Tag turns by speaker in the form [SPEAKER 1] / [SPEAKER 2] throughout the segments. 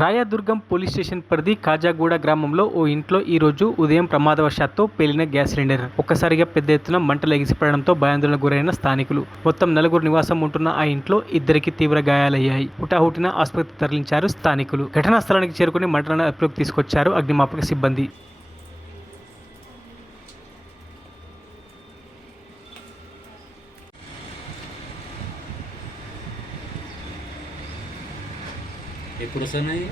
[SPEAKER 1] Rayadurgam police station పరిధి కాజాగూడ గ్రామంలో ఓ ఇంట్లో ఈ రోజు ఉదయం ప్రమాదవశాత్తు పేలిన గ్యాస్ సిలిండర్. ఒక్కసారిగా పెద్ద ఎత్తున మంటలు ఎగిసిపడడంతో భయాందోళన గురైన స్థానికులు. మొత్తం నలుగురు నివాసం ఉంటున్న ఆ ఇంట్లో ఇద్దరికి తీవ్ర గాయాలయ్యాయి. హుటాహుటిన ఆసుపత్రికి తరలించారు స్థానికులు. ఘటనా స్థలానికి చేరుకుని మంటలను అదుపులోకి తీసుకొచ్చారు అగ్నిమాపక సిబ్బంది.
[SPEAKER 2] ఎప్పుడు వస్తున్నాయి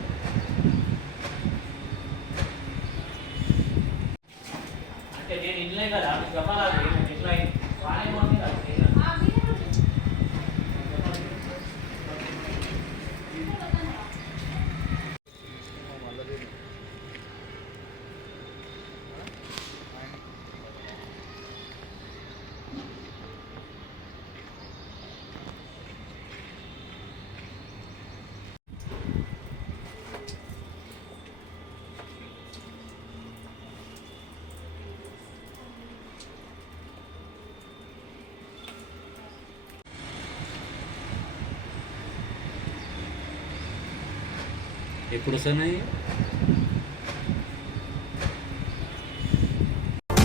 [SPEAKER 2] ఎప్పుడు వస్తున్నాయి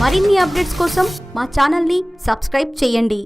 [SPEAKER 3] మరిన్ని అప్డేట్స్ కోసం మా ఛానల్ని సబ్స్క్రైబ్ చేయండి.